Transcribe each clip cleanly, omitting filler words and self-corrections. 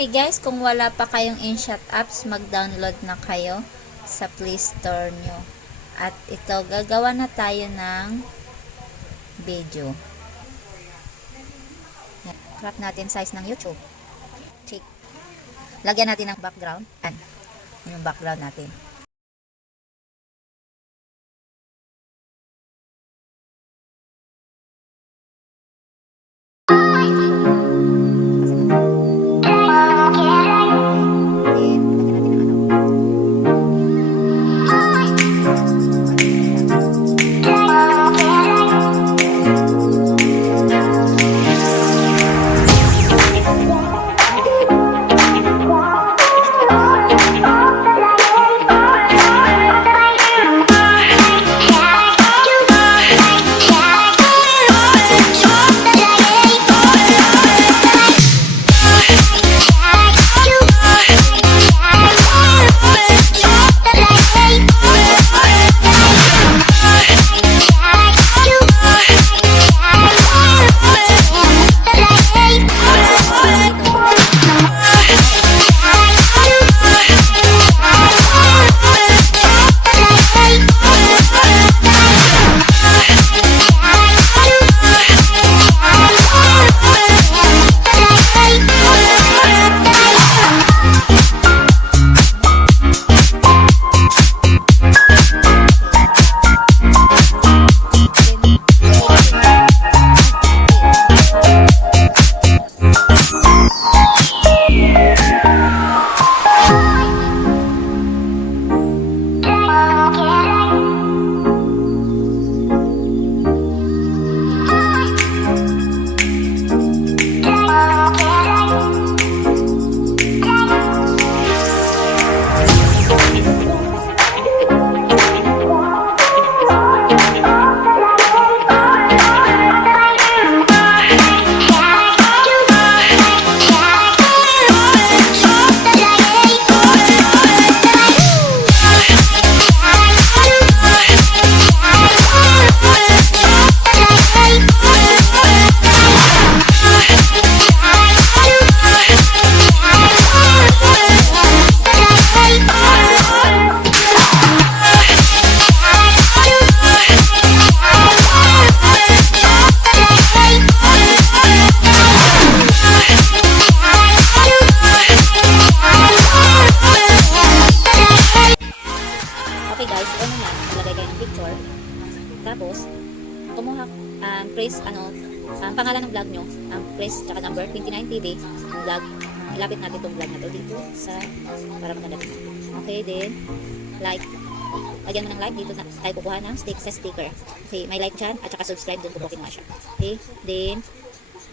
Okay guys, kung wala pa kayong InShot apps, mag-download na kayo sa Play Store nyo. At ito, gagawa na tayo ng video. Yan. Crop natin size ng YouTube. Check. Lagyan natin ng background. Yan yung background natin. Okay guys, ano na, nalagay kayo ng picture. Tapos, kumuha, press, pangalan ng vlog nyo, press, tsaka number, 29TV, vlog. Ilapit natin itong vlog na to dito sa, para maganda dito. Okay, then, like. Lagyan mo ng like, dito na tayo kukuha ng sa sticker. Okay, may like dyan, at saka subscribe, dun pupukin mo siya. Okay, then,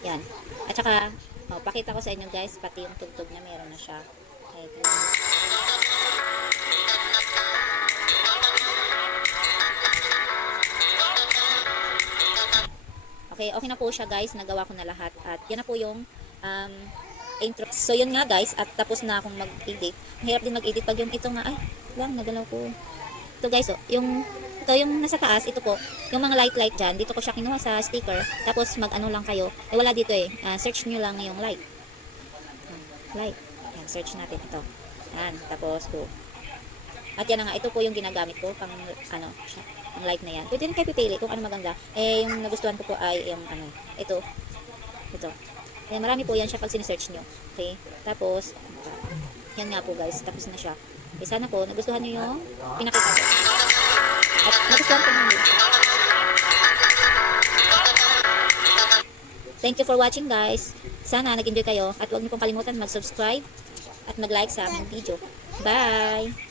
yan. At saka, pakita ko sa inyo guys, pati yung tugtog niya, meron na siya. Okay, okay, okay na po siya guys, nagawa ko na lahat at yan na po yung intro. So yun nga guys, at tapos na akong mag-edit. Mahirap din mag-edit pag yung ito nga, ay lang, nagalaw ko. Ito guys, ito yung nasa taas, ito po, yung mga light dyan, dito ko siya kinuha sa sticker, tapos mag-ano lang kayo, wala dito search nyo lang yung light. Light, yan, search natin ito. Yan, tapos po. At yan na nga, ito po yung ginagamit ko, pang ang light na yan. Pwede rin kayo pipili kung ano maganda. Yung nagustuhan ko po ay yung ito. Yan, marami po yan siya pag sinesearch nyo. Okay? Tapos, yan nga po guys, tapos na siya. Okay, sana po, nagustuhan nyo yung pinakita ko. At nagustuhan ko nyo. Thank you for watching guys. Sana nag-enjoy kayo. At huwag nyo pong kalimutan mag-subscribe at mag-like sa aming video. Bye!